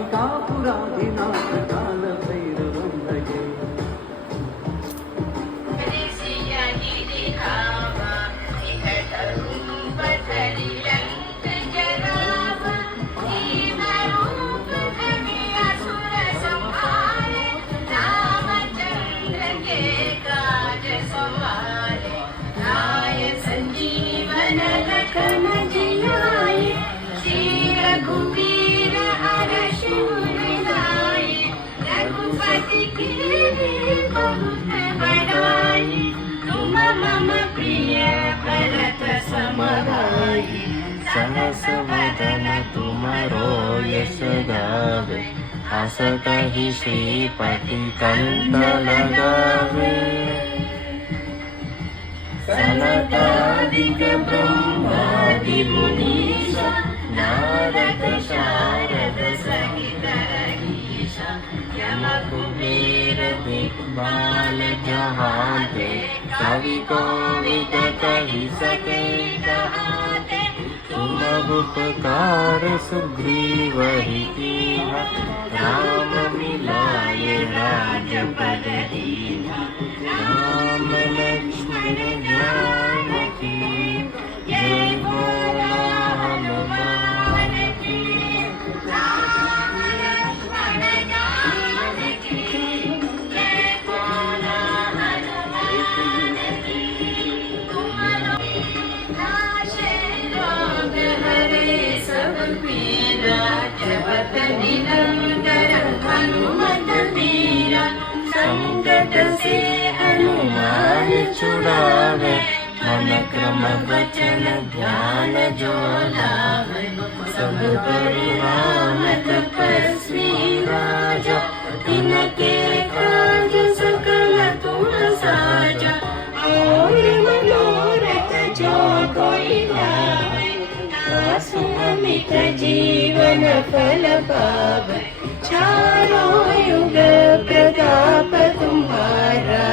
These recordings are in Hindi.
काशिकापुराधिनाथ काल भैरवं भजे। रघुवीर हर शिवलाय, रघुपति की बहुत बड़ाई। तुम मम प्रिय भरत सम भाई, सहस वदन तुमरो यश गावे, आस कहि श्रीपति कंठ लगावे। सनकादिक ब्रह्मादि मुनीसा, नारद शारद सहित रहीसा। यम कुबेर दिक्पाल जहांते, कवि कोविद कहि सके कहाते। तुम उपकार सुग्रीव ही कीन्हा, राम मिलाए राजपद दीन्हा। राम लक्ष्मण जानकी, जय बोलो हनुमान की। राम लक्ष्मण जानकी, जय बोलो हनुमान की। तुम नाशे रोग हरे सब पीरा, जपत निरंतर हनुमत वीरा। संकट से हनुमान छुड़ावे, मन क्रम वचन ध्यान जो लावे। सब पर राम तपस्वी राजा, तिनके काज सकल तुम साजा। और मनोरथ जो कोई लावे, तासु अमित जीवन फल पावे। चारों युग प्रताप तुम्हारा,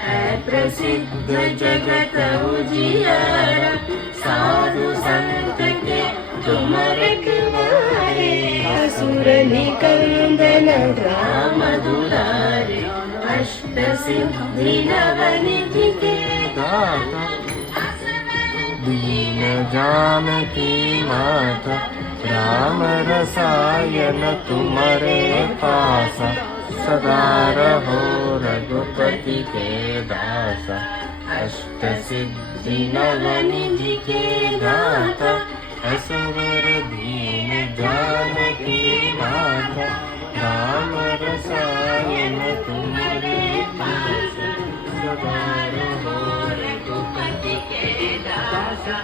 है प्रसिद्ध जगत उजियारा। साधु संत के तुम रखवारे, असुर निकंदन राम दुलारे। अष्ट सिद्धि नवनिधि के दाता, दीन जानकी माता। राम रसायन तुम्हारे पासा, सदा रहो रघुपति के दासा। अष्ट सिद्धि नवनिधि के दाता, असवर दीन जानकी माता। राम रसायन तुम्हारे पासा, सदा रहो रघुपति के दासा।